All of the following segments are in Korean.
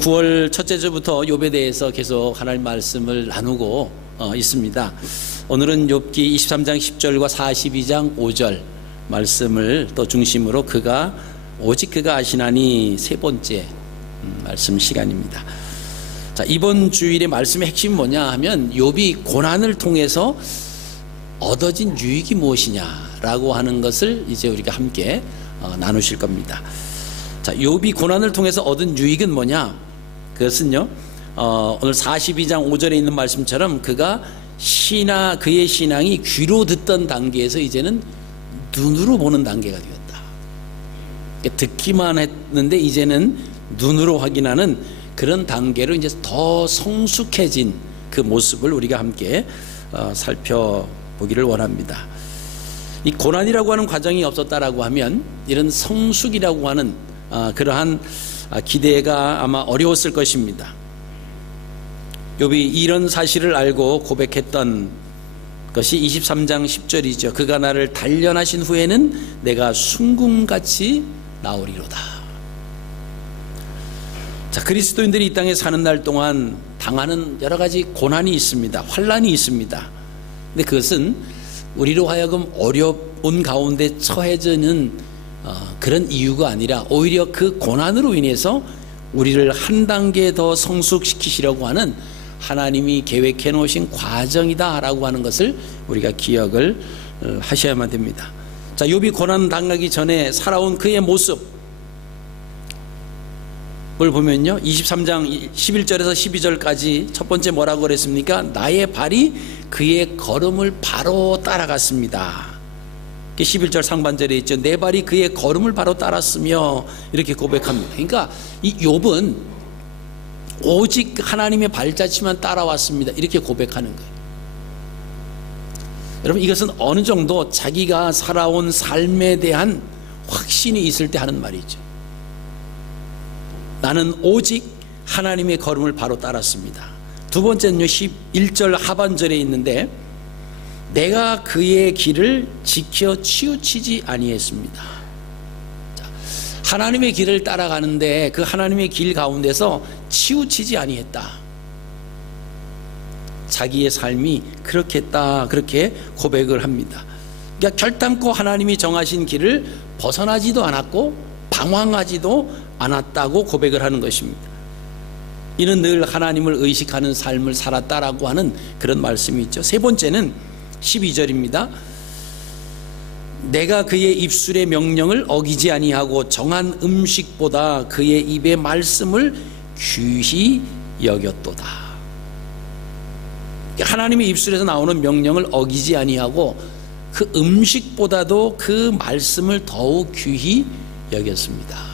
9월 첫째 주부터 욥에 대해서 계속 하나님 말씀을 나누고 있습니다. 오늘은 욥기 23장 10절과 42장 5절 말씀을 또 중심으로 오직 그가 아시나니 세 번째 말씀 시간입니다. 자, 이번 주일의 말씀의 핵심이 뭐냐 하면 욥이 고난을 통해서 얻어진 유익이 무엇이냐라고 하는 것을 이제 우리가 함께 나누실 겁니다. 자, 욥이 고난을 통해서 얻은 유익은 뭐냐? 그것은요, 오늘 42장 5절에 있는 말씀처럼 그의 신앙이 귀로 듣던 단계에서 이제는 눈으로 보는 단계가 되었다. 듣기만 했는데 이제는 눈으로 확인하는 그런 단계로 이제 더 성숙해진 그 모습을 우리가 함께 살펴보기를 원합니다. 이 고난이라고 하는 과정이 없었다라고 하면 이런 성숙이라고 하는 그러한 기대가 아마 어려웠을 것입니다. 욥이 이런 사실을 알고 고백했던 것이 23장 10절이죠. 그가 나를 단련하신 후에는 내가 순금같이 나오리로다. 자, 그리스도인들이 이 땅에 사는 날 동안 당하는 여러 가지 고난이 있습니다. 환난이 있습니다. 근데 그것은 우리로 하여금 어려운 가운데 처해지는 그런 이유가 아니라 오히려 그 고난으로 인해서 우리를 한 단계 더 성숙시키시려고 하는 하나님이 계획해 놓으신 과정이다라고 하는 것을 우리가 기억을 하셔야만 됩니다. 자, 욥이 고난 당하기 전에 살아온 그의 모습을 보면요, 23장 11절에서 12절까지 첫 번째 뭐라고 그랬습니까? 나의 발이 그의 걸음을 바로 따라갔습니다. 11절 상반절에 있죠. 내 발이 그의 걸음을 바로 따랐으며 이렇게 고백합니다. 그러니까 이 욥은 오직 하나님의 발자취만 따라왔습니다. 이렇게 고백하는 거예요. 여러분, 이것은 어느 정도 자기가 살아온 삶에 대한 확신이 있을 때 하는 말이죠. 나는 오직 하나님의 걸음을 바로 따랐습니다. 두 번째는요, 11절 하반절에 있는데 내가 그의 길을 지켜 치우치지 아니했습니다. 자, 하나님의 길을 따라가는데 그 하나님의 길 가운데서 치우치지 아니했다. 자기의 삶이 그렇겠다, 그렇게 고백을 합니다. 그러니까 결단코 하나님이 정하신 길을 벗어나지도 않았고 방황하지도 않았다고 고백을 하는 것입니다. 이는 늘 하나님을 의식하는 삶을 살았다라고 하는 그런 말씀이 있죠. 세 번째는 12절입니다. 내가 그의 입술의 명령을 어기지 아니하고 정한 음식보다 그의 입의 말씀을 귀히 여겼도다. 하나님의 입술에서 나오는 명령을 어기지 아니하고 그 음식보다도 그 말씀을 더욱 귀히 여겼습니다.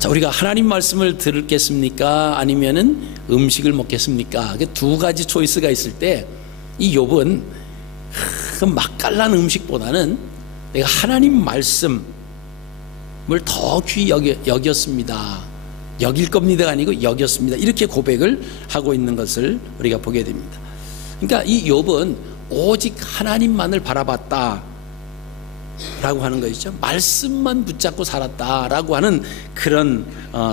자, 우리가 하나님 말씀을 들겠습니까? 아니면은 음식을 먹겠습니까? 두 가지 초이스가 있을 때 이 욥은 그 맛깔난 음식보다는 내가 하나님 말씀을 더 귀히 여겼습니다. 여길 겁니다가 아니고 여겼습니다. 이렇게 고백을 하고 있는 것을 우리가 보게 됩니다. 그러니까 이 욥은 오직 하나님만을 바라봤다 라고 하는 것이죠. 말씀만 붙잡고 살았다라고 하는 그런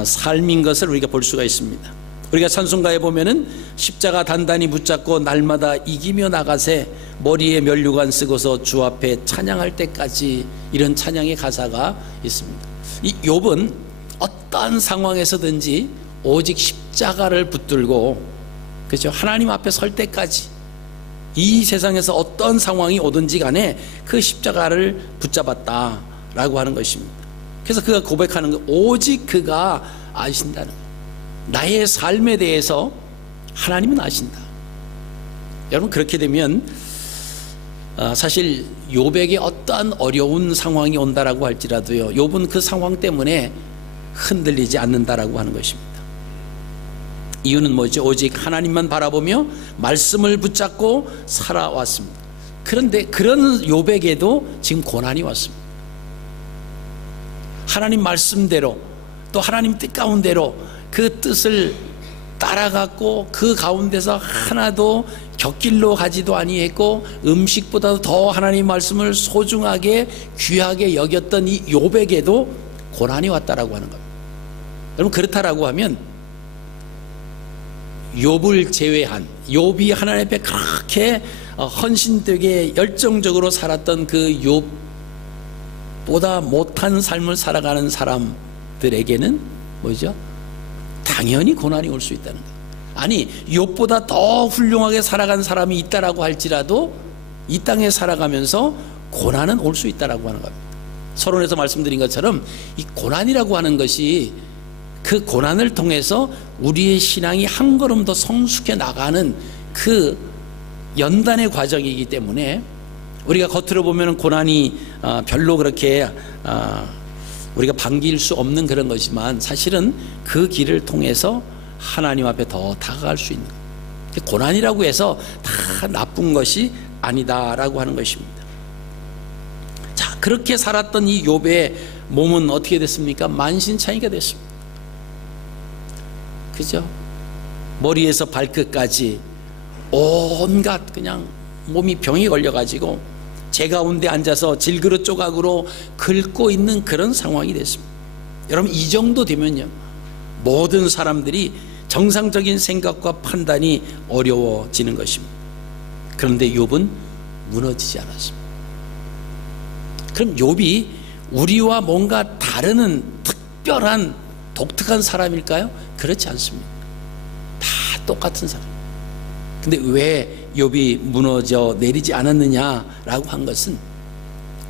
삶인 것을 우리가 볼 수가 있습니다. 우리가 찬송가에 보면은 십자가 단단히 붙잡고 날마다 이기며 나가세 머리에 면류관 쓰고서 주 앞에 찬양할 때까지, 이런 찬양의 가사가 있습니다. 이 욥은 어떠한 상황에서든지 오직 십자가를 붙들고, 그렇죠, 하나님 앞에 설 때까지 이 세상에서 어떤 상황이 오든지 간에 그 십자가를 붙잡았다라고 하는 것입니다. 그래서 그가 고백하는 것, 오직 그가 아신다는 거예요. 나의 삶에 대해서 하나님은 아신다. 여러분, 그렇게 되면 사실 욥에게 어떠한 어려운 상황이 온다라고 할지라도요, 욥은 그 상황 때문에 흔들리지 않는다라고 하는 것입니다. 이유는 뭐죠? 오직 하나님만 바라보며 말씀을 붙잡고 살아왔습니다. 그런데 그런 욥에게도 지금 고난이 왔습니다. 하나님 말씀대로, 또 하나님 뜻 가운데로 그 뜻을 따라갔고 그 가운데서 하나도 곁길로 가지도 아니했고 음식보다도 더 하나님 말씀을 소중하게 귀하게 여겼던 이 욥에게도 고난이 왔다라고 하는 겁니다. 여러분 그렇다라고 하면 욥을 제외한, 욥이 하나님 앞에 그렇게 헌신되게 열정적으로 살았던 그 욥보다 못한 삶을 살아가는 사람들에게는 뭐죠? 당연히 고난이 올 수 있다는 거예요. 아니 욥보다 더 훌륭하게 살아간 사람이 있다라고 할지라도 이 땅에 살아가면서 고난은 올 수 있다라고 하는 겁니다. 서론에서 말씀드린 것처럼 이 고난이라고 하는 것이 그 고난을 통해서 우리의 신앙이 한 걸음 더 성숙해 나가는 그 연단의 과정이기 때문에 우리가 겉으로 보면 고난이 별로 그렇게 우리가 반길 수 없는 그런 것이지만 사실은 그 길을 통해서 하나님 앞에 더 다가갈 수 있는 거예요. 고난이라고 해서 다 나쁜 것이 아니다라고 하는 것입니다. 자, 그렇게 살았던 이 욥의 몸은 어떻게 됐습니까? 만신창이가 됐습니다. 그죠? 머리에서 발끝까지 온갖 그냥 몸이 병이 걸려가지고 제 가운데 앉아서 질그릇 조각으로 긁고 있는 그런 상황이 됐습니다. 여러분 이 정도 되면요 모든 사람들이 정상적인 생각과 판단이 어려워지는 것입니다. 그런데 욥은 무너지지 않았습니다. 그럼 욥이 우리와 뭔가 다른 특별한 독특한 사람일까요? 그렇지 않습니다. 다 똑같은 사람. 근데 왜 욥이 무너져 내리지 않았느냐라고 한 것은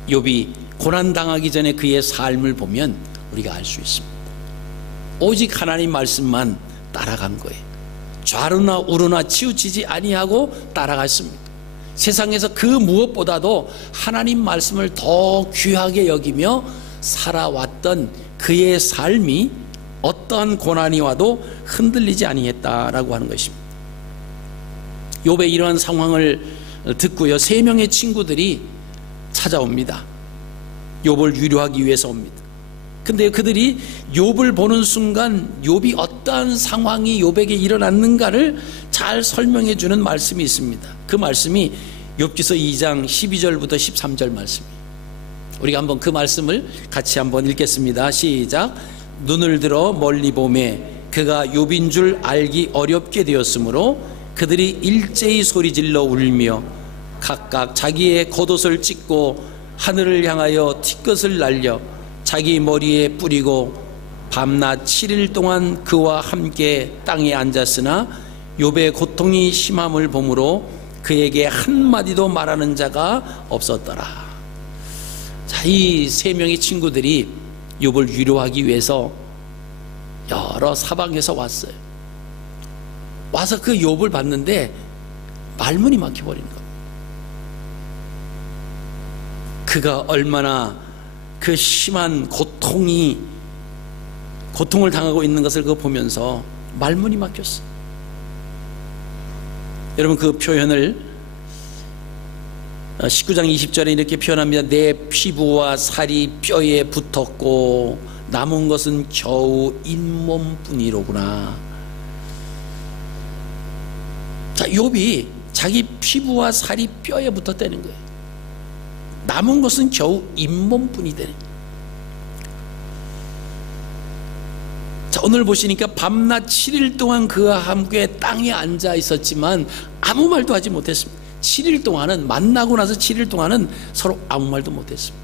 욥이 고난당하기 전에 그의 삶을 보면 우리가 알 수 있습니다. 오직 하나님 말씀만 따라간 거예요. 좌로나 우로나 치우치지 아니하고 따라갔습니다. 세상에서 그 무엇보다도 하나님 말씀을 더 귀하게 여기며 살아왔던 그의 삶이 어떠한 고난이 와도 흔들리지 아니했다라고 하는 것입니다. 욥의 이러한 상황을 듣고요 3명의 친구들이 찾아옵니다. 욥을 위로하기 위해서 옵니다. 근데 그들이 욥을 보는 순간 욥이 어떠한 상황이 욥에게 일어났는가를 잘 설명해 주는 말씀이 있습니다. 그 말씀이 욥기서 2장 12절부터 13절 말씀입니다. 우리가 한번 그 말씀을 같이 한번 읽겠습니다. 시작. 눈을 들어 멀리 보매 그가 욥인 줄 알기 어렵게 되었으므로 그들이 일제히 소리질러 울며 각각 자기의 겉옷을 찢고 하늘을 향하여 티끝을 날려 자기 머리에 뿌리고 밤낮 7일 동안 그와 함께 땅에 앉았으나 욥의 고통이 심함을 보므로 그에게 한마디도 말하는 자가 없었더라. 자, 이 3명의 친구들이 욥을 위로하기 위해서 여러 사방에서 왔어요. 와서 그 욥을 봤는데 말문이 막혀버리는 겁니다. 그가 얼마나 그 심한 고통을 당하고 있는 것을 그거 보면서 말문이 막혔어요. 여러분 그 표현을 19장 20절에 이렇게 표현합니다. 내 피부와 살이 뼈에 붙었고 남은 것은 겨우 잇몸뿐이로구나. 자, 욥이 자기 피부와 살이 뼈에 붙었다는 거예요. 남은 것은 겨우 잇몸뿐이 되는 거예요. 자, 오늘 보시니까 밤낮 7일 동안 그와 함께 땅에 앉아 있었지만 아무 말도 하지 못했습니다. 7일 동안은 만나고 나서 7일 동안은 서로 아무 말도 못했습니다.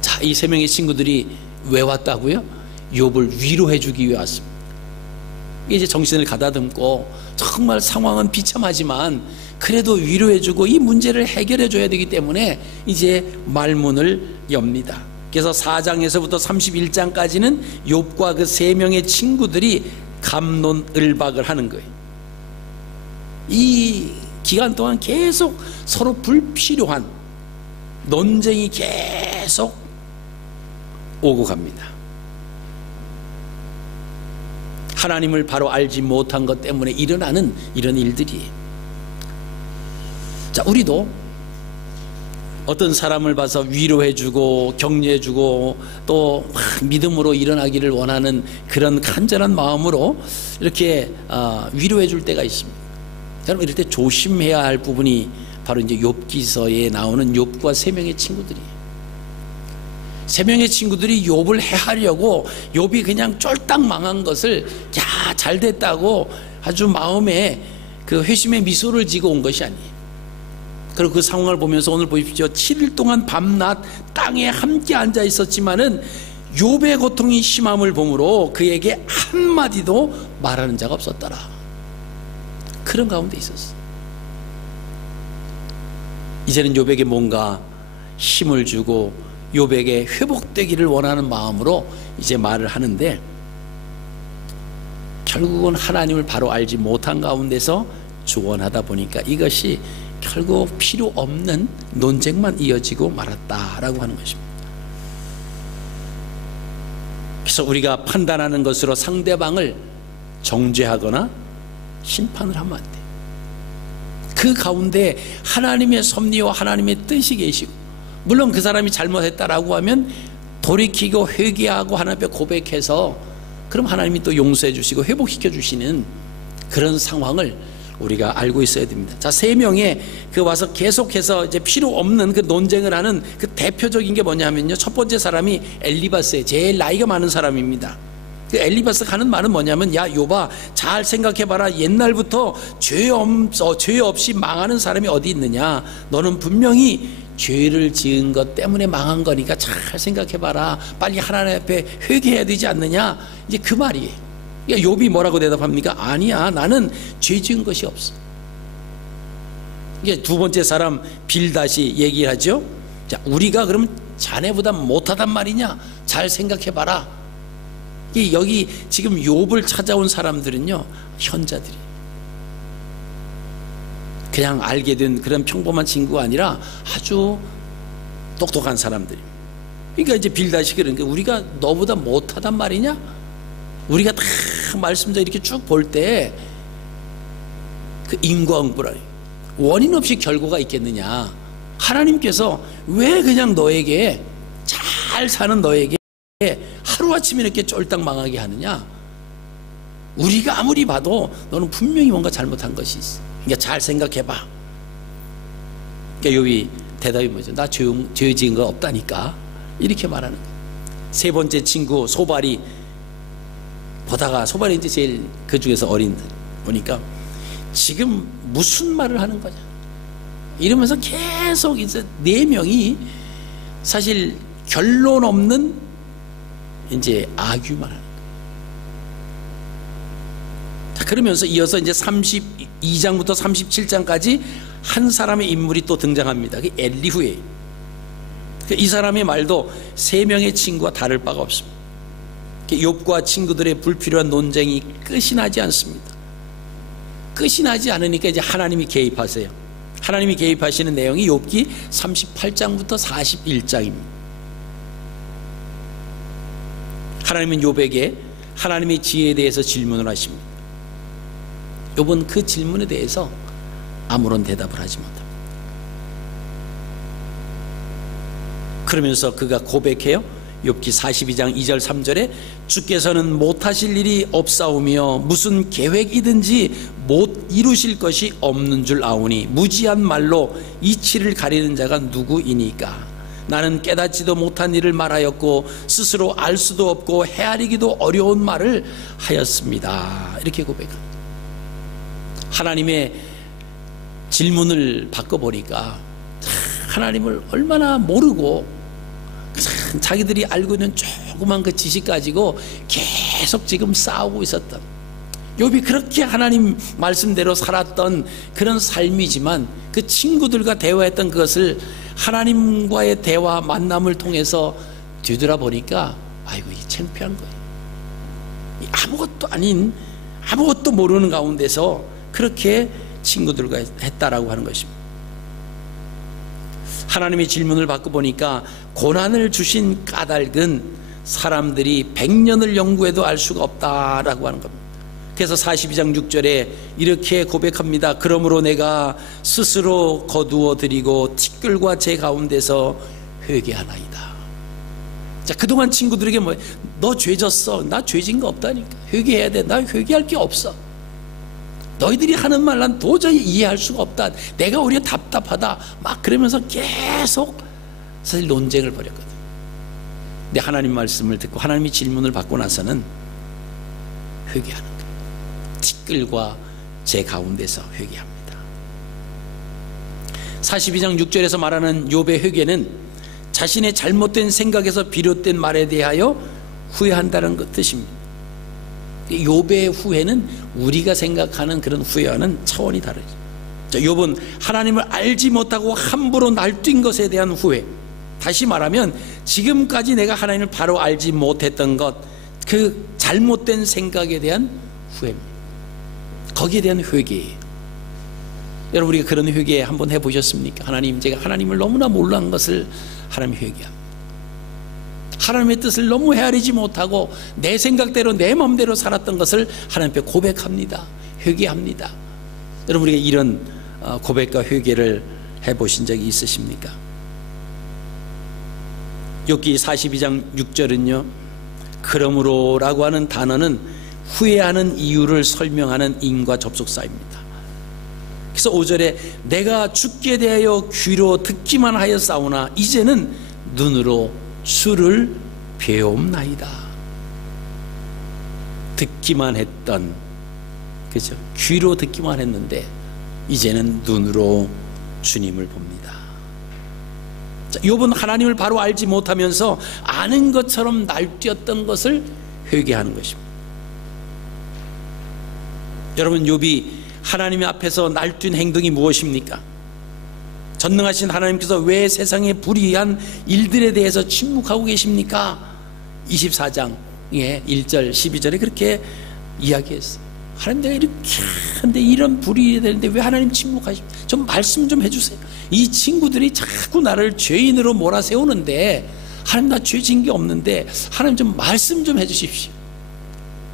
자, 이 3명의 친구들이 왜 왔다고요? 욥을 위로해 주기 위해 왔습니다. 이제 정신을 가다듬고 정말 상황은 비참하지만 그래도 위로해 주고 이 문제를 해결해 줘야 되기 때문에 이제 말문을 엽니다. 그래서 4장에서부터 31장까지는 욥과 그 3명의 친구들이 갑론을박을 하는 거예요. 이 기간 동안 계속 서로 불필요한 논쟁이 계속 오고 갑니다. 하나님을 바로 알지 못한 것 때문에 일어나는 이런 일들이에요. 자, 우리도 어떤 사람을 봐서 위로해주고 격려해주고 또 믿음으로 일어나기를 원하는 그런 간절한 마음으로 이렇게 위로해줄 때가 있습니다. 여러분 이럴 때 조심해야 할 부분이 바로 이제 욥기서에 나오는 욥과 3명의 친구들이에요. 세 명의 친구들이 욥을 해하려고 욥이 그냥 쫄딱 망한 것을 야, 잘 됐다고 아주 마음에 그 회심의 미소를 지고 온 것이 아니에요. 그리고 그 상황을 보면서 오늘 보십시오. 7일 동안 밤낮 땅에 함께 앉아 있었지만은 욥의 고통이 심함을 보므로 그에게 한마디도 말하는 자가 없었더라. 그런 가운데 있었어. 이제는 욥에게 뭔가 힘을 주고 욥에게 회복되기를 원하는 마음으로 이제 말을 하는데, 결국은 하나님을 바로 알지 못한 가운데서 주원하다 보니까 이것이 결국 필요 없는 논쟁만 이어지고 말았다라고 하는 것입니다. 그래서 우리가 판단하는 것으로 상대방을 정죄하거나 심판을 하면 안 돼. 그 가운데 하나님의 섭리와 하나님의 뜻이 계시고, 물론 그 사람이 잘못했다라고 하면 돌이키고 회개하고 하나님 앞에 고백해서 그럼 하나님이 또 용서해 주시고 회복시켜 주시는 그런 상황을 우리가 알고 있어야 됩니다. 자, 세 명의 그 와서 계속해서 이제 필요 없는 그 논쟁을 하는 그 대표적인 게 뭐냐면요, 첫 번째 사람이 엘리바스예요. 제일 나이가 많은 사람입니다. 그 엘리바스가 하는 말은 뭐냐면, 야 욥아, 잘 생각해봐라. 옛날부터 죄 없이 망하는 사람이 어디 있느냐. 너는 분명히 죄를 지은 것 때문에 망한 거니까 잘 생각해봐라. 빨리 하나님 앞에 회개해야 되지 않느냐. 이제 그 말이에요. 그러니까 욥이 뭐라고 대답합니까? 아니야, 나는 죄 지은 것이 없어. 이게 두 번째 사람 빌닷이 얘기를 하죠. 자, 우리가 그럼 자네보다 못하단 말이냐? 잘 생각해봐라. 여기 지금 욥을 찾아온 사람들은요, 현자들이 그냥 알게 된 그런 평범한 친구가 아니라 아주 똑똑한 사람들입니다. 그러니까 이제 빌닷이 그러니까 우리가 너보다 못하단 말이냐? 우리가 다 말씀도 이렇게 쭉 볼 때 그 인과응보라, 원인 없이 결과가 있겠느냐. 하나님께서 왜 그냥 너에게, 잘 사는 너에게 하루아침에 이렇게 쫄딱 망하게 하느냐. 우리가 아무리 봐도 너는 분명히 뭔가 잘못한 것이 있어. 그러니까 잘 생각해봐. 그러니까 욥이 대답이 뭐죠? 나 죄 지은 거 없다니까. 이렇게 말하는 거예요. 세 번째 친구 소발이 보다가, 소발이 이제 제일 그 중에서 어린, 보니까 지금 무슨 말을 하는 거냐 이러면서 계속 이제 네 명이 사실 결론 없는 이제 아규만 하는 거예요. 자, 그러면서 이어서 이제 32장부터 37장까지 한 사람의 인물이 또 등장합니다. 그 엘리후예요. 이 사람의 말도 세 명의 친구와 다를 바가 없습니다. 욥과 친구들의 불필요한 논쟁이 끝이 나지 않습니다. 끝이 나지 않으니까 이제 하나님이 개입하세요. 하나님이 개입하시는 내용이 욥기 38장부터 41장입니다. 하나님은 욥에게 하나님의 지혜에 대해서 질문을 하십니다. 욥은 그 질문에 대해서 아무런 대답을 하지 못합니다. 그러면서 그가 고백해요. 욥기 42장 2절 3절에 주께서는 못하실 일이 없사오며 무슨 계획이든지 못 이루실 것이 없는 줄 아오니 무지한 말로 이치를 가리는 자가 누구이니까. 나는 깨닫지도 못한 일을 말하였고 스스로 알 수도 없고 헤아리기도 어려운 말을 하였습니다. 이렇게 고백합니다. 하나님의 질문을 바꿔보니까 하나님을 얼마나 모르고 자기들이 알고 있는 조그만 그 지식 가지고 계속 지금 싸우고 있었던, 욥이 그렇게 하나님 말씀대로 살았던 그런 삶이지만 그 친구들과 대화했던 그것을 하나님과의 대화 만남을 통해서 뒤돌아보니까 아이고 이 창피한 거예요. 아무것도 아닌, 아무것도 모르는 가운데서 그렇게 친구들과 했다라고 하는 것입니다. 하나님의 질문을 받고 보니까 고난을 주신 까닭은 사람들이 100년을 연구해도 알 수가 없다라고 하는 겁니다. 그래서 42장 6절에 이렇게 고백합니다. 그러므로 내가 스스로 거두어 드리고 티끌과 제 가운데서 회개하나이다. 자, 그동안 친구들에게 뭐, 너 죄졌어. 나 죄진 거 없다니까. 회개해야 돼. 나 회개할 게 없어. 너희들이 하는 말 난 도저히 이해할 수가 없다. 내가 오히려 답답하다. 막 그러면서 계속 사실 논쟁을 벌였거든. 근데 하나님 말씀을 듣고 하나님의 질문을 받고 나서는 회개하는 거예요. 티끌과 제 가운데서 회개합니다. 42장 6절에서 말하는 욥의 회개는 자신의 잘못된 생각에서 비롯된 말에 대하여 후회한다는 것 뜻입니다. 욥의 후회는 우리가 생각하는 그런 후회와는 차원이 다르죠. 욥은 하나님을 알지 못하고 함부로 날뛴 것에 대한 후회, 다시 말하면 지금까지 내가 하나님을 바로 알지 못했던 것, 그 잘못된 생각에 대한 후회입니다. 거기에 대한 회개예요. 여러분, 우리가 그런 회개 한번 해보셨습니까? 하나님, 제가 하나님을 너무나 몰랐던 것을 하나님 회개합니다. 하나님의 뜻을 너무 헤아리지 못하고 내 생각대로 내 마음대로 살았던 것을 하나님 앞에 고백합니다. 회개합니다. 여러분, 우리가 이런 고백과 회개를 해보신 적이 있으십니까? 욥기 42장 6절은요, 그러므로 라고 하는 단어는 후회하는 이유를 설명하는 인과 접속사입니다. 그래서 5절에 내가 주께 대하여 귀로 듣기만 하였사오나 이제는 눈으로 주를 배움나이다. 듣기만 했던, 그죠? 귀로 듣기만 했는데 이제는 눈으로 주님을 봅니다. 자, 욥은 하나님을 바로 알지 못하면서 아는 것처럼 날뛰었던 것을 회개하는 것입니다. 여러분, 욥이 하나님 앞에서 날뛴 행동이 무엇입니까? 전능하신 하나님께서 왜 세상의 불의한 일들에 대해서 침묵하고 계십니까? 24장에 1절 12절에 그렇게 이야기했어요. 하나님, 내가 이렇게 하는데 이런 불의해야 되는데 왜 하나님 침묵하십니까? 좀 말씀 좀 해주세요. 이 친구들이 자꾸 나를 죄인으로 몰아세우는데 하나님, 나 죄 진 게 없는데 하나님 좀 말씀 좀 해주십시오.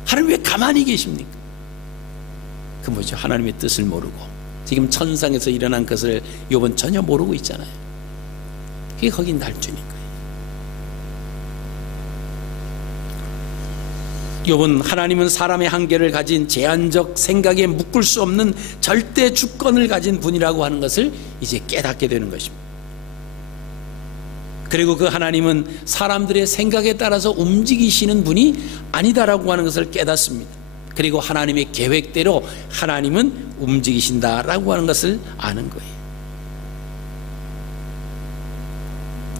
하나님 왜 가만히 계십니까? 그 뭐죠? 하나님의 뜻을 모르고 지금 천상에서 일어난 것을 욥은 전혀 모르고 있잖아요. 그게 거긴 날뛰는 거예요. 욥은 하나님은 사람의 한계를 가진 제한적 생각에 묶을 수 없는 절대 주권을 가진 분이라고 하는 것을 이제 깨닫게 되는 것입니다. 그리고 그 하나님은 사람들의 생각에 따라서 움직이시는 분이 아니다라고 하는 것을 깨닫습니다. 그리고 하나님의 계획대로 하나님은 움직이신다라고 하는 것을 아는 거예요.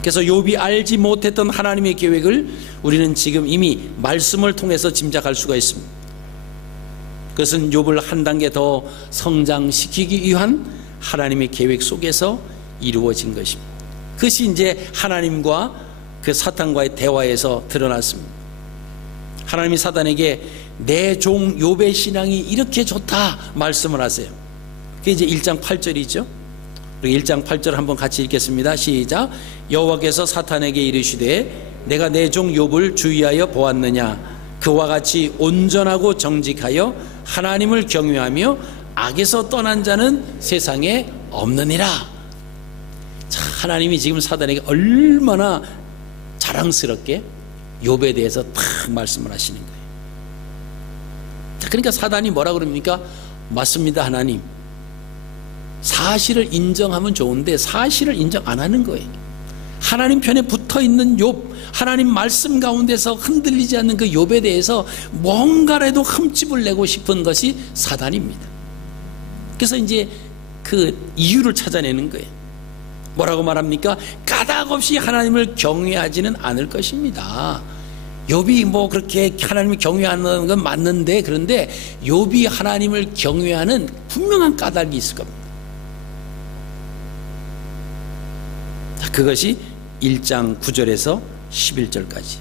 그래서 욥이 알지 못했던 하나님의 계획을 우리는 지금 이미 말씀을 통해서 짐작할 수가 있습니다. 그것은 욥을 한 단계 더 성장시키기 위한 하나님의 계획 속에서 이루어진 것입니다. 그것이 이제 하나님과 그 사탄과의 대화에서 드러났습니다. 하나님이 사단에게 내 종 욥의 신앙이 이렇게 좋다 말씀을 하세요. 그게 이제 1장 8절이죠. 1장 8절 한번 같이 읽겠습니다. 시작. 여호와께서 사탄에게 이르시되 내가 내 종 욥을 주의하여 보았느냐? 그와 같이 온전하고 정직하여 하나님을 경외하며 악에서 떠난 자는 세상에 없느니라. 자, 하나님이 지금 사단에게 얼마나 자랑스럽게 욥에 대해서 탁 말씀을 하시는 거예요. 그러니까 사단이 뭐라 그럽니까? 맞습니다, 하나님. 사실을 인정하면 좋은데 사실을 인정 안 하는 거예요. 하나님 편에 붙어있는 욥, 하나님 말씀 가운데서 흔들리지 않는 그 욥에 대해서 뭔가라도 흠집을 내고 싶은 것이 사단입니다. 그래서 이제 그 이유를 찾아내는 거예요. 뭐라고 말합니까? 까닭 없이 하나님을 경외하지는 않을 것입니다. 욥이 뭐 그렇게 하나님을 경외하는 건 맞는데, 그런데 욥이 하나님을 경외하는 분명한 까닭이 있을 겁니다. 그것이 1장 9절에서 11절까지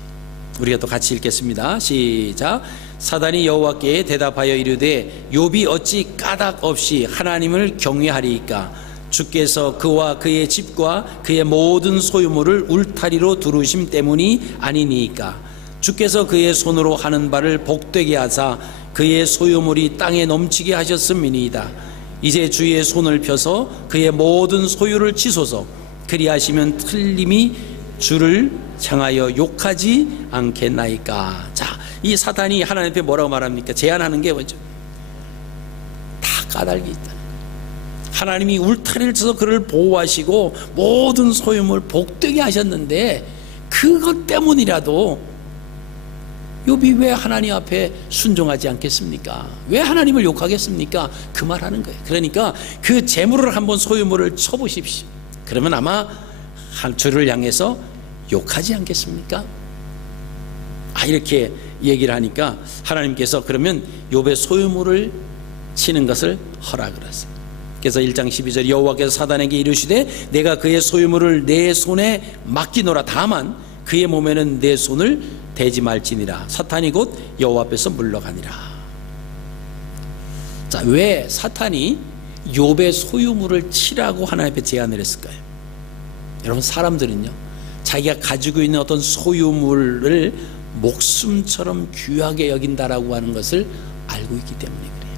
우리가 또 같이 읽겠습니다. 시작. 사단이 여호와께 대답하여 이르되 욥이 어찌 까닭 없이 하나님을 경외하리이까? 주께서 그와 그의 집과 그의 모든 소유물을 울타리로 두르심 때문이 아니니까? 주께서 그의 손으로 하는 바를 복되게 하사 그의 소유물이 땅에 넘치게 하셨음이니이다. 이제 주의 손을 펴서 그의 모든 소유를 치소서. 그리하시면 틀림이 주를 향하여 욕하지 않겠나이까? 자, 이 사탄이 하나님 앞에 뭐라고 말합니까? 제안하는 게 뭐죠? 다 까닭이 있다. 하나님이 울타리를 쳐서 그를 보호하시고 모든 소유물 복되게 하셨는데, 그 그것 때문이라도 욥이 왜 하나님 앞에 순종하지 않겠습니까? 왜 하나님을 욕하겠습니까? 그 말하는 거예요. 그러니까 그 재물을 한번 소유물을 쳐보십시오. 그러면 아마 주를 향해서 욕하지 않겠습니까? 이렇게 얘기를 하니까 하나님께서 그러면 욥의 소유물을 치는 것을 허락을 하세요. 그래서 1장 12절 여호와께서 사단에게 이르시되 내가 그의 소유물을 내 손에 맡기노라. 다만 그의 몸에는 내 손을 대지 말지니라. 사탄이 곧 여호와 앞에서 물러가니라. 자, 왜 사탄이 욥의 소유물을 치라고 하나님 앞에 제안을 했을까요? 여러분, 사람들은요 자기가 가지고 있는 어떤 소유물을 목숨처럼 귀하게 여긴다라고 하는 것을 알고 있기 때문에 그래요.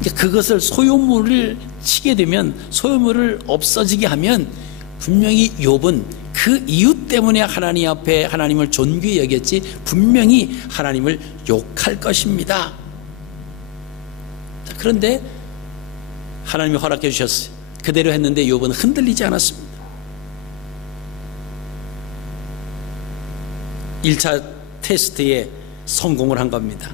그러니까 그것을 소유물을 치게 되면, 소유물을 없어지게 하면 분명히 욥은 그 이유 때문에 하나님 앞에 하나님을 존귀히 여겼지 분명히 하나님을 욕할 것입니다. 그런데 하나님이 허락해 주셨어요. 그대로 했는데 욥은 흔들리지 않았습니다. 1차 테스트에 성공을 한 겁니다.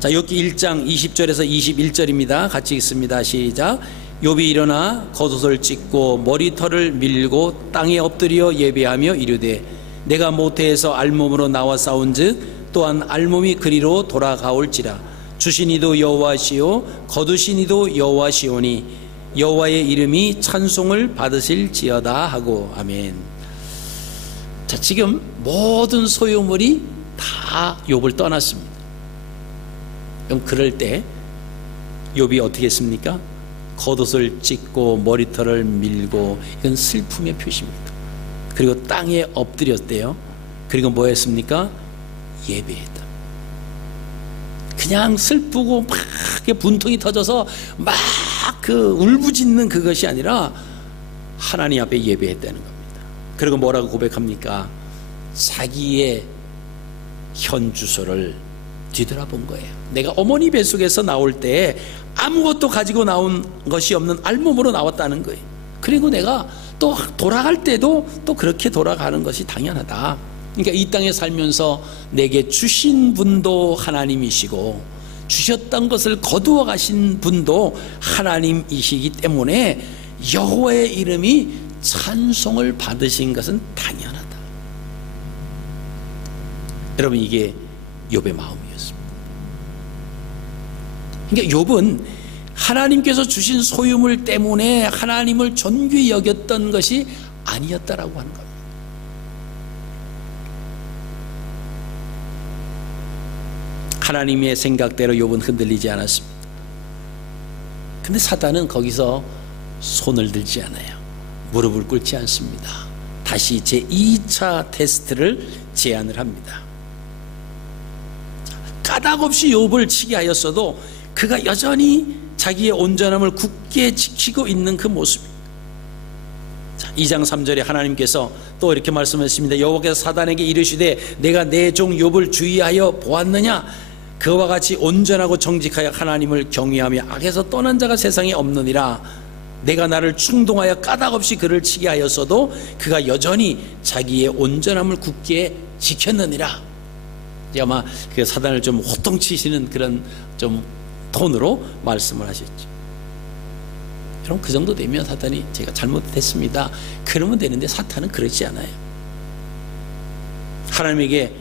자, 욥기 1장 20절에서 21절입니다. 같이 읽습니다. 시작. 욥이 일어나 겉옷을 찢고 머리털을 밀고 땅에 엎드려 예배하며 이르되 내가 모태에서 알몸으로 나와 싸운즉 또한 알몸이 그리로 돌아가올지라. 주신 이도 여호와시요 거두신 이도 여호와시오니 여호와의 이름이 찬송을 받으실지어다 하고. 아멘. 자, 지금 모든 소유물이 다 욥을 떠났습니다. 그럼 그럴 때 욥이 어떻게 했습니까? 겉옷을 찢고 머리털을 밀고, 이건 슬픔의 표시입니다. 그리고 땅에 엎드렸대요. 그리고 뭐 했습니까? 예배했다. 그냥 슬프고 막 분통이 터져서 막 그 울부짖는 그것이 아니라 하나님 앞에 예배했다는 겁니다. 그리고 뭐라고 고백합니까? 자기의 현 주소를 뒤돌아본 거예요. 내가 어머니 뱃속에서 나올 때 아무것도 가지고 나온 것이 없는 알몸으로 나왔다는 거예요. 그리고 내가 또 돌아갈 때도 또 그렇게 돌아가는 것이 당연하다. 그러니까 이 땅에 살면서 내게 주신 분도 하나님이시고 주셨던 것을 거두어 가신 분도 하나님이시기 때문에 여호와의 이름이 찬송을 받으신 것은 당연하다. 여러분, 이게 욥의 마음이었습니다. 그러니까 욥은 하나님께서 주신 소유물 때문에 하나님을 존귀히 여겼던 것이 아니었다라고 하는 겁니다. 하나님의 생각대로 욥은 흔들리지 않았습니다. 근데 사단은 거기서 손을 들지 않아요. 무릎을 꿇지 않습니다. 다시 제2차 테스트를 제안을 합니다. 까닭없이 욥을 치게 하였어도 그가 여전히 자기의 온전함을 굳게 지키고 있는 그 모습입니다. 2장 3절에 하나님께서 또 이렇게 말씀하십니다. 여호와께서 사단에게 이르시되 내가 내 종 욥을 주의하여 보았느냐? 그와 같이 온전하고 정직하여 하나님을 경외하며 악에서 떠난 자가 세상에 없느니라. 내가 나를 충동하여 까닭없이 그를 치게 하였어도 그가 여전히 자기의 온전함을 굳게 지켰느니라. 아마 그 사단을 좀 호통치시는 그런 좀 톤으로 말씀을 하셨죠. 여러분, 그 정도 되면 사탄이 제가 잘못했습니다 그러면 되는데 사탄은 그렇지 않아요. 하나님에게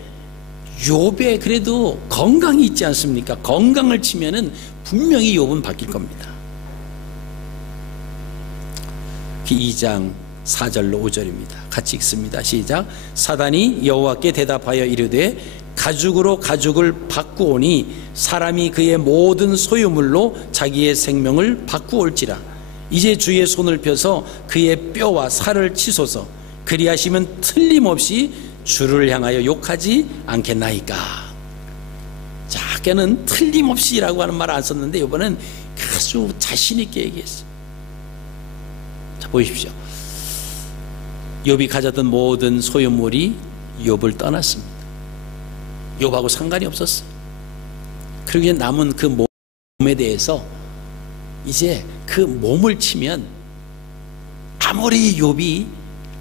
욥에 그래도 건강이 있지 않습니까? 건강을 치면은 분명히 욥은 바뀔 겁니다. 2장 4절로 5절입니다. 같이 읽습니다. 시작. 사단이 여호와께 대답하여 이르되 가죽으로 가죽을 바꾸오니 사람이 그의 모든 소유물로 자기의 생명을 바꾸올지라. 이제 주의 손을 펴서 그의 뼈와 살을 치소서. 그리하시면 틀림없이 주를 향하여 욕하지 않겠나이까. 자, 아까는 틀림없이라고 하는 말을 안 썼는데 이번엔 아주 자신 있게 얘기했어요. 자, 보십시오. 욥이 가졌던 모든 소유물이 욥을 떠났습니다. 욥하고 상관이 없었어요. 그리고 이제 남은 그 몸에 대해서 이제 그 몸을 치면 아무리 욥이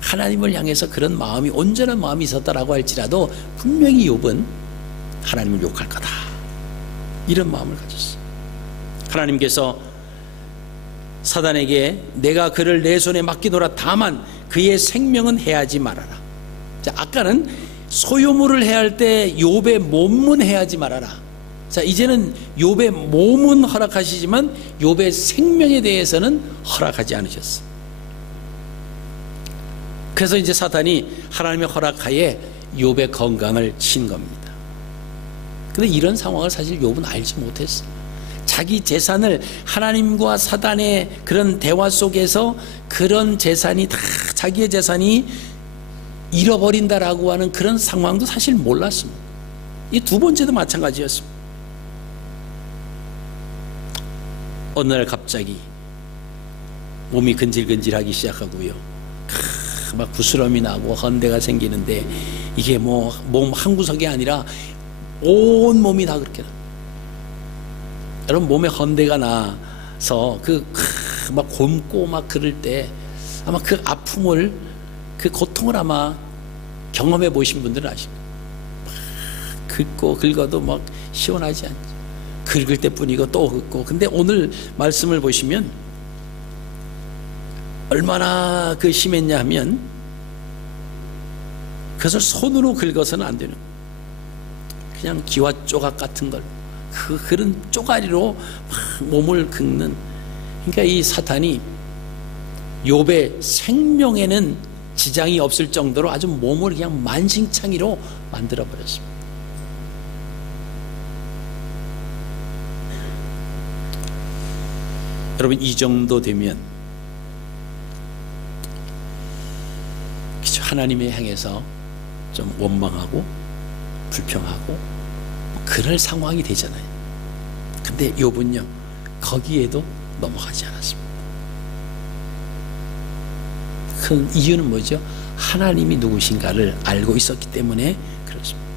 하나님을 향해서 그런 마음이 온전한 마음이 있었다라고 할지라도 분명히 욥은 하나님을 욕할 거다, 이런 마음을 가졌어요. 하나님께서 사단에게 내가 그를 내 손에 맡기노라, 다만 그의 생명은 해하지 말아라. 자, 아까는 소유물을 해할 때 욥의 몸은 해하지 말아라. 자, 이제는 욥의 몸은 허락하시지만 욥의 생명에 대해서는 허락하지 않으셨어요. 그래서 이제 사탄이 하나님의 허락하에 욥의 건강을 친 겁니다. 그런데 이런 상황을 사실 욥은 알지 못했어요. 자기 재산을 하나님과 사단의 그런 대화 속에서 그런 재산이 다 자기의 재산이 잃어버린다라고 하는 그런 상황도 사실 몰랐습니다. 이 두 번째도 마찬가지였습니다. 어느 날 갑자기 몸이 근질근질하기 시작하고요, 막 부스럼이 나고 헌대가 생기는데 이게 뭐 몸 한 구석이 아니라 온 몸이 다 그렇게 나. 여러분, 몸에 헌대가 나서 막 곪고 막 그럴 때 아마 그 아픔을, 그 고통을 아마 경험해 보신 분들은 아십니다. 긁고 긁어도 막 시원하지 않죠. 긁을 때뿐이고 또 긁고. 근데 오늘 말씀을 보시면 얼마나 그 심했냐 하면 그것을 손으로 긁어서는 안 되는, 그냥 기와 조각 같은 걸 그런 쪼가리로 막 몸을 긁는. 그러니까 이 사탄이 욥의 생명에는 지장이 없을 정도로 아주 몸을 그냥 만신창이로 만들어 버렸습니다. 여러분, 이 정도 되면 하나님에 향해서 좀 원망하고 불평하고 그럴 상황이 되잖아요. 근데 욥은요, 거기에도 넘어가지 않았습니다. 그 이유는 뭐죠? 하나님이 누구신가를 알고 있었기 때문에 그렇습니다.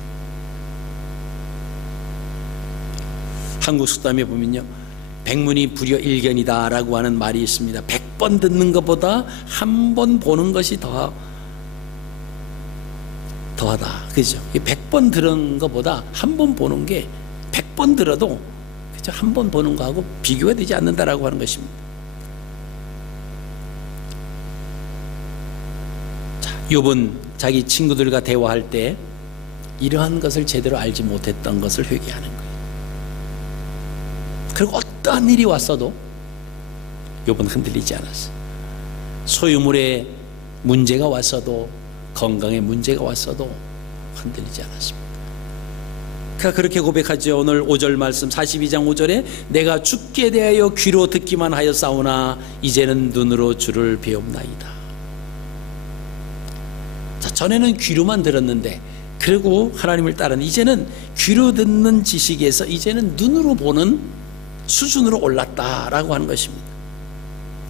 한국 속담에 보면요, 백문이 불여 일견이다 라고 하는 말이 있습니다. 100번 듣는 것보다 한 번 보는 것이 더하다. 그죠? 100번 들은 것보다 한 번 보는 게 100번 들어도, 그죠? 한 번 보는 거하고 비교가 되지 않는다라고 하는 것입니다. 자, 욥은 자기 친구들과 대화할 때 이러한 것을 제대로 알지 못했던 것을 회개하는 거예요. 그리고 어떠한 일이 왔어도 욥은 흔들리지 않았어요. 소유물에 문제가 왔어도, 건강에 문제가 왔어도 흔들리지 않았습니다. 그러니까 그렇게 고백하죠. 오늘 5절 말씀 42장 5절에 내가 주께 대하여 귀로 듣기만 하였사오나 이제는 눈으로 주를 배움나이다. 자, 전에는 귀로만 들었는데, 그리고 하나님을 따르는, 이제는 귀로 듣는 지식에서 이제는 눈으로 보는 수준으로 올랐다라고 하는 것입니다.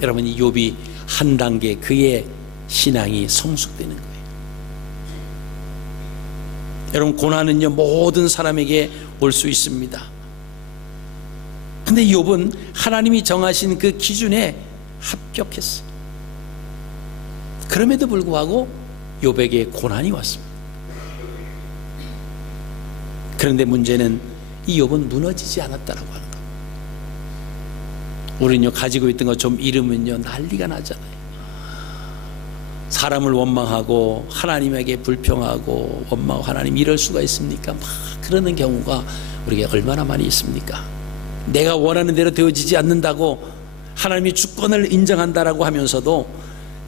여러분, 이 욥이 한 단계 그의 신앙이 성숙되는 거예요. 여러분, 고난은요 모든 사람에게 올 수 있습니다. 근데 욥은 하나님이 정하신 그 기준에 합격했어요. 그럼에도 불구하고 욥에게 고난이 왔습니다. 그런데 문제는 이 욥은 무너지지 않았다라고 하는 겁니다. 우리는요, 가지고 있던 거 좀 잃으면요 난리가 나잖아요. 사람을 원망하고 하나님에게 불평하고 원망하고, 하나님 이럴 수가 있습니까? 막 그러는 경우가 우리에게 얼마나 많이 있습니까? 내가 원하는 대로 되어지지 않는다고 하나님이 주권을 인정한다라고 하면서도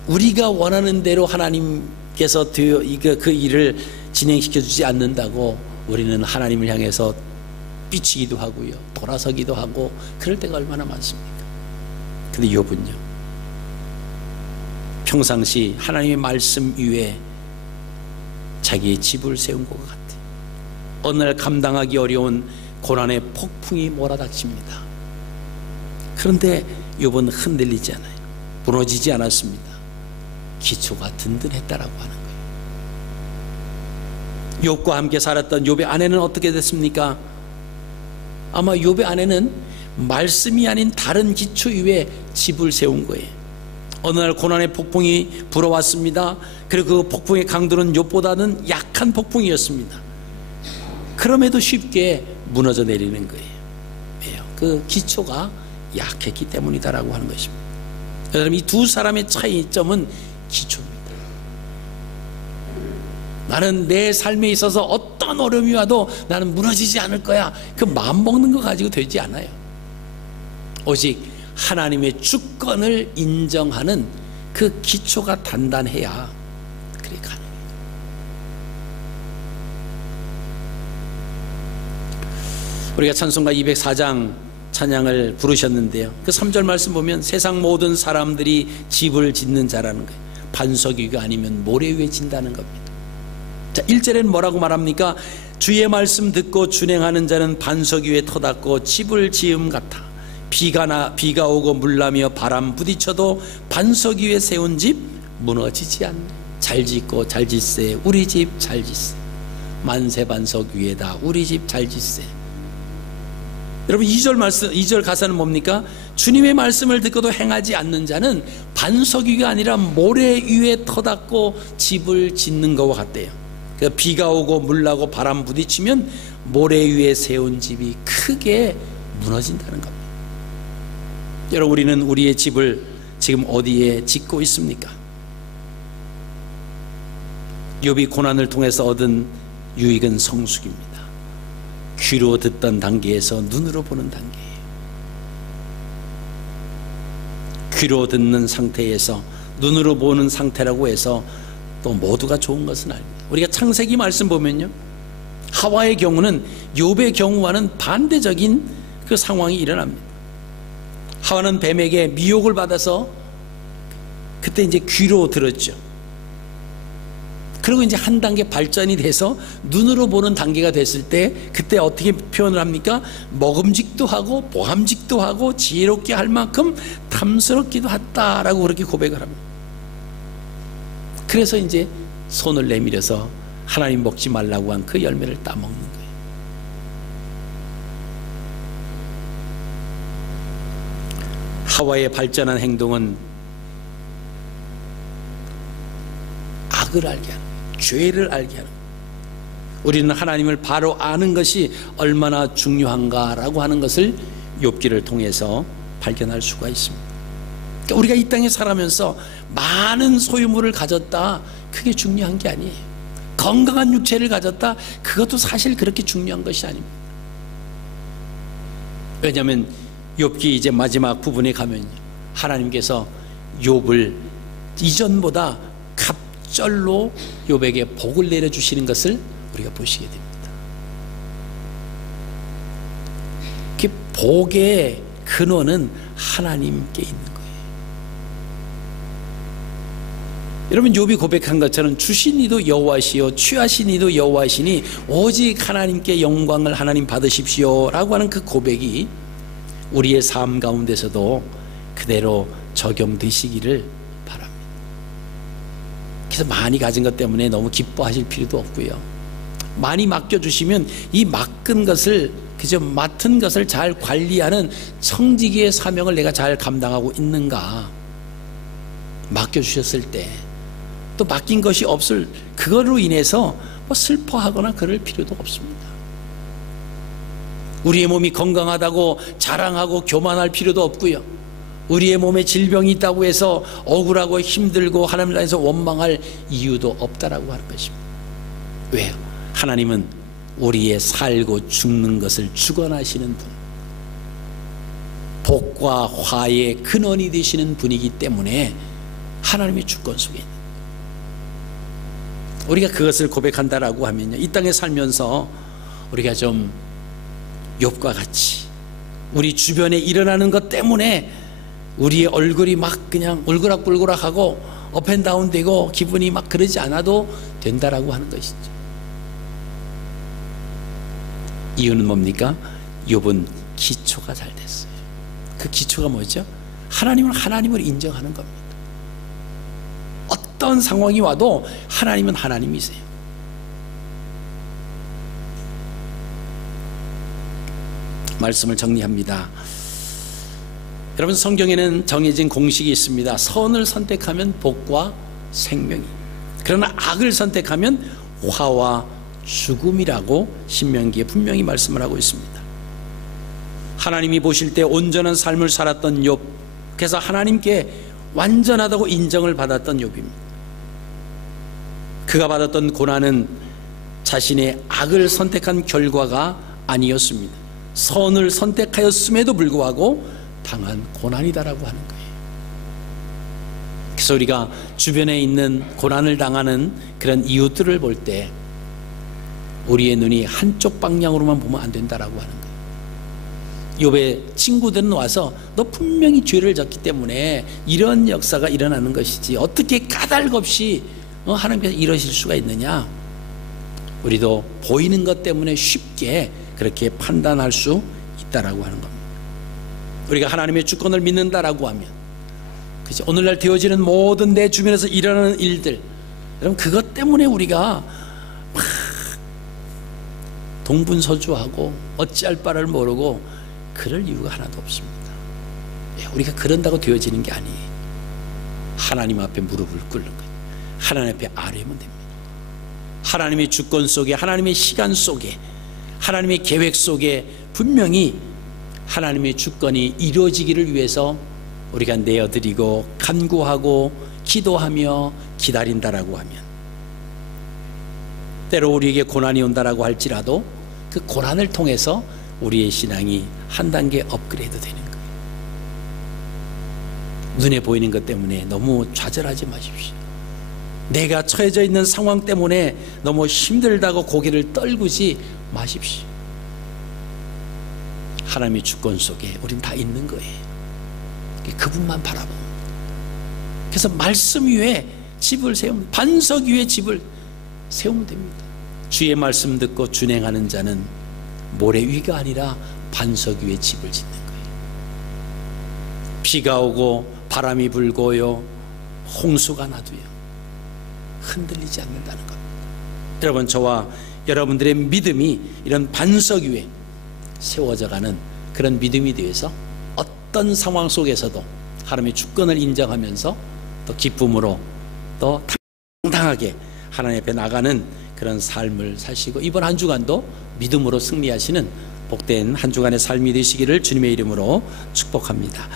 우리가 원하는 대로 하나님께서 그 일을 진행시켜 주지 않는다고 우리는 하나님을 향해서 삐치기도 하고요, 돌아서기도 하고, 그럴 때가 얼마나 많습니까? 근데 욥은요, 평상시 하나님의 말씀 위에 자기의 집을 세운 것 같아요. 어느 날 감당하기 어려운 고난의 폭풍이 몰아닥칩니다. 그런데 욥은 흔들리지 않아요. 무너지지 않았습니다. 기초가 든든했다라고 하는 거예요. 욥과 함께 살았던 욥의 아내는 어떻게 됐습니까? 아마 욥의 아내는 말씀이 아닌 다른 기초 위에 집을 세운 거예요. 어느 날 고난의 폭풍이 불어왔습니다. 그리고 그 폭풍의 강도는 욥보다는 약한 폭풍이었습니다. 그럼에도 쉽게 무너져 내리는 거예요. 왜요? 그 기초가 약했기 때문이다라고 하는 것입니다. 여러분, 이 두 사람의 차이점은 기초입니다. 나는 내 삶에 있어서 어떤 어려움이 와도 나는 무너지지 않을 거야, 그 마음 먹는 거 가지고 되지 않아요. 오직 하나님의 주권을 인정하는 그 기초가 단단해야 그래 가능해요. 우리가 찬송가 204장 찬양을 부르셨는데요, 그 3절 말씀 보면 세상 모든 사람들이 집을 짓는 자라는 거예요. 반석 위가 아니면 모래 위에 진다는 겁니다. 자, 1절에는 뭐라고 말합니까? 주의 말씀 듣고 준행하는 자는 반석 위에 터닫고 집을 지음 같아. 비가 오고 물나며 바람 부딪혀도 반석 위에 세운 집 무너지지 않네. 잘 짓고 잘 짓세, 우리 집 잘 짓세. 만세 반석 위에다 우리 집 잘 짓세. 여러분, 2절 가사는 뭡니까? 주님의 말씀을 듣고도 행하지 않는 자는 반석 위가 아니라 모래 위에 터닫고 집을 짓는 것과 같대요. 비가 오고 물나고 바람 부딪히면 모래 위에 세운 집이 크게 무너진다는 겁니다. 여러분, 우리는 우리의 집을 지금 어디에 짓고 있습니까? 욥이 고난을 통해서 얻은 유익은 성숙입니다. 귀로 듣던 단계에서 눈으로 보는 단계예요. 귀로 듣는 상태에서 눈으로 보는 상태라고 해서 또 모두가 좋은 것은 아닙니다. 우리가 창세기 말씀 보면요, 하와의 경우는 욥의 경우와는 반대적인 그 상황이 일어납니다. 하와는 뱀에게 미혹을 받아서 그때 이제 귀로 들었죠. 그리고 이제 한 단계 발전이 돼서 눈으로 보는 단계가 됐을 때 그때 어떻게 표현을 합니까? 먹음직도 하고 보함직도 하고 지혜롭게 할 만큼 탐스럽기도 했다라고 그렇게 고백을 합니다. 그래서 이제 손을 내밀어서 하나님 먹지 말라고 한 그 열매를 따먹는 거예요. 하와의 발전한 행동은 악을 알게 하는 거예요. 죄를 알게 하는 거예요. 우리는 하나님을 바로 아는 것이 얼마나 중요한가라고 하는 것을 욥기를 통해서 발견할 수가 있습니다. 그러니까 우리가 이 땅에 살아면서 많은 소유물을 가졌다, 그게 중요한 게 아니에요. 건강한 육체를 가졌다, 그것도 사실 그렇게 중요한 것이 아닙니다. 왜냐하면 욥기 이제 마지막 부분에 가면 하나님께서 욥을 이전보다 갑절로 욥에게 복을 내려주시는 것을 우리가 보시게 됩니다. 그 복의 근원은 하나님께 있는 거예요. 여러분, 욥이 고백한 것처럼 주신 이도 여호와시요 취하신 이도 여호와시니 오직 하나님께 영광을 하나님 받으십시오 라고 하는 그 고백이 우리의 삶 가운데서도 그대로 적용되시기를 바랍니다. 그래서 많이 가진 것 때문에 너무 기뻐하실 필요도 없고요, 많이 맡겨주시면 이 맡은 것을, 그저 맡은 것을 잘 관리하는 청지기의 사명을 내가 잘 감당하고 있는가, 맡겨주셨을 때 또 맡긴 것이 없을, 그걸로 인해서 뭐 슬퍼하거나 그럴 필요도 없습니다. 우리의 몸이 건강하다고 자랑하고 교만할 필요도 없고요, 우리의 몸에 질병이 있다고 해서 억울하고 힘들고 하나님 나라에서 원망할 이유도 없다라고 하는 것입니다. 왜요? 하나님은 우리의 살고 죽는 것을 주관하시는 분, 복과 화의 근원이 되시는 분이기 때문에 하나님의 주권 속에 있는, 우리가 그것을 고백한다라고 하면요, 이 땅에 살면서 우리가 좀 욥과 같이 우리 주변에 일어나는 것 때문에 우리의 얼굴이 막 그냥 울그락불그락하고 업앤다운 되고 기분이 막 그러지 않아도 된다라고 하는 것이죠. 이유는 뭡니까? 욥은 기초가 잘 됐어요. 그 기초가 뭐죠? 하나님을 인정하는 겁니다. 어떤 상황이 와도 하나님은 하나님이세요. 말씀을 정리합니다. 여러분, 성경에는 정해진 공식이 있습니다. 선을 선택하면 복과 생명이, 그러나 악을 선택하면 화와 죽음이라고 신명기에 분명히 말씀을 하고 있습니다. 하나님이 보실 때 온전한 삶을 살았던 욥, 그래서 하나님께 완전하다고 인정을 받았던 욥입니다. 그가 받았던 고난은 자신의 악을 선택한 결과가 아니었습니다. 선을 선택하였음에도 불구하고 당한 고난이다라고 하는 거예요. 그래서 우리가 주변에 있는 고난을 당하는 그런 이웃들을 볼 때 우리의 눈이 한쪽 방향으로만 보면 안 된다라고 하는 거예요. 욥의 친구들은 와서 너 분명히 죄를 졌기 때문에 이런 역사가 일어나는 것이지 어떻게 까닭없이 하나님께서 이러실 수가 있느냐. 우리도 보이는 것 때문에 쉽게 그렇게 판단할 수 있다라고 하는 겁니다. 우리가 하나님의 주권을 믿는다라고 하면, 그치? 오늘날 되어지는 모든 내 주변에서 일어나는 일들, 여러분, 그것 때문에 우리가 막 동분서주하고 어찌할 바를 모르고 그럴 이유가 하나도 없습니다. 우리가 그런다고 되어지는 게 아니에요. 하나님 앞에 무릎을 꿇는 거예요. 하나님 앞에 아뢰면 됩니다. 하나님의 주권 속에, 하나님의 시간 속에, 하나님의 계획 속에 분명히 하나님의 주권이 이루어지기를 위해서 우리가 내어드리고 간구하고 기도하며 기다린다라고 하면, 때로 우리에게 고난이 온다라고 할지라도 그 고난을 통해서 우리의 신앙이 한 단계 업그레이드 되는 거예요. 눈에 보이는 것 때문에 너무 좌절하지 마십시오. 내가 처해져 있는 상황 때문에 너무 힘들다고 고개를 떨구지 마십시오. 하나님의 주권 속에 우린 다 있는 거예요. 그분만 바라봅니다. 그래서 말씀 위에 집을 세우면, 반석 위에 집을 세우면 됩니다. 주의 말씀 듣고 준행하는 자는 모래 위가 아니라 반석 위에 집을 짓는 거예요. 비가 오고 바람이 불고요, 홍수가 나도요, 흔들리지 않는다는 겁니다. 여러분, 저와 여러분들의 믿음이 이런 반석 위에 세워져가는 그런 믿음이 되어서 어떤 상황 속에서도 하나님의 주권을 인정하면서 또 기쁨으로 또 당당하게 하나님 앞에 나가는 그런 삶을 사시고, 이번 한 주간도 믿음으로 승리하시는 복된 한 주간의 삶이 되시기를 주님의 이름으로 축복합니다.